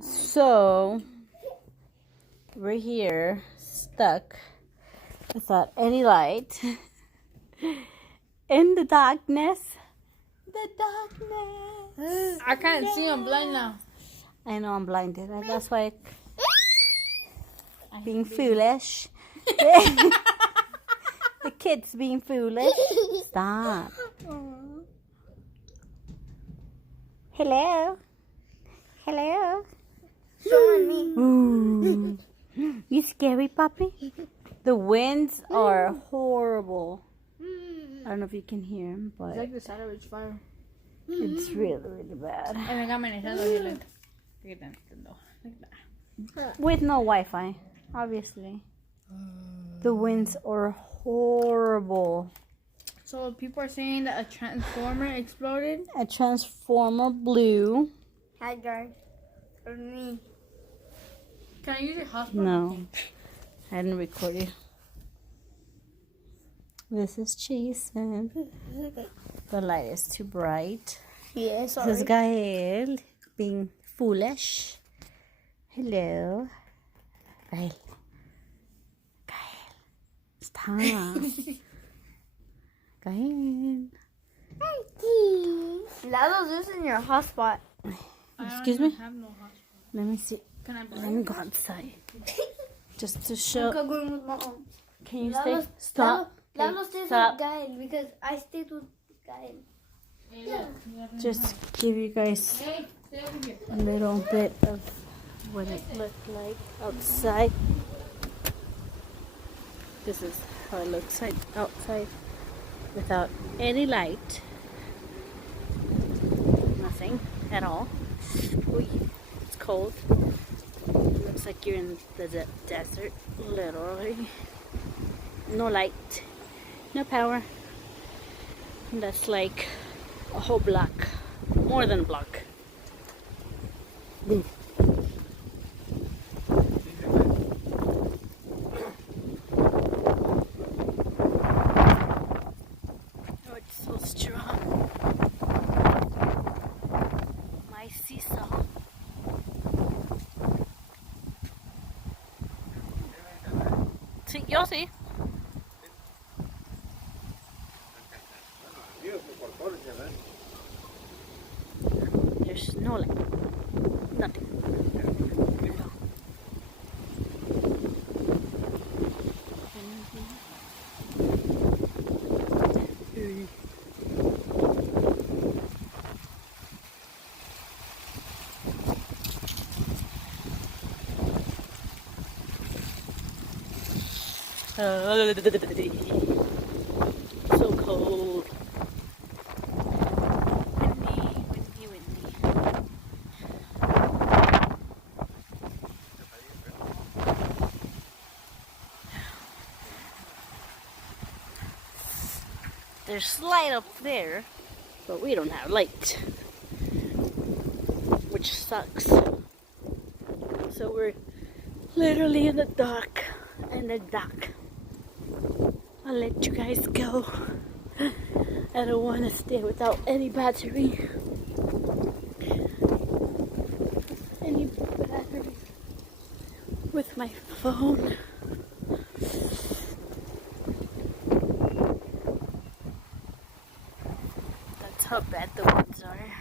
So we're here stuck without any light in the darkness. The darkness. I can't see. I'm blind now. I know I'm blinded. That's why being foolish. The kids being foolish. Stop. Hello. Hello. Ooh. You scary, puppy? The winds are horrible. I don't know if you can hear them, but It's like the Savage Fire. it's really, really bad. And I got my Nintendo here. Look at that Nintendo. Look at that. With no Wi-Fi, obviously. The winds are horrible. So people are saying that a transformer exploded. A transformer blew. Hi guys, it's me. Can I use your hotspot? No, I hadn't recorded. This is Jason. The light is too bright. Yeah, This sorry. is Gael being foolish. Hello. Gael. Gael. Stop. Gael. Lalo's using your hotspot. Excuse me? I have no hotspot. Let me see. Can I Let me go outside. Just to show. I'm going with mom. Can you stay? Stop. Lalo stays Stop. with Gael because I stayed with Gael. Just give you guys Hey, stay over here. a little bit of what it looked like outside. This is how it looks like outside without any light. Nothing at all. Ooh, it's cold. It looks like you're in the desert, literally. No light, no power. And that's like a whole block, more than a block. Boom. Oh, it's so strong. My seesaw. Sí, yo sí. There's no light. Nothing. At all. So cold. Windy, windy. There's light up there, but we don't have light, which sucks. So we're literally in the dark, I'll let you guys go. I don't want to stay without any battery. Any battery with my phone. That's how bad the winds are.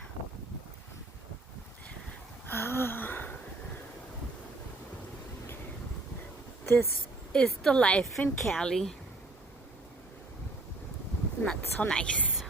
This is the life in Cali. Not so nice.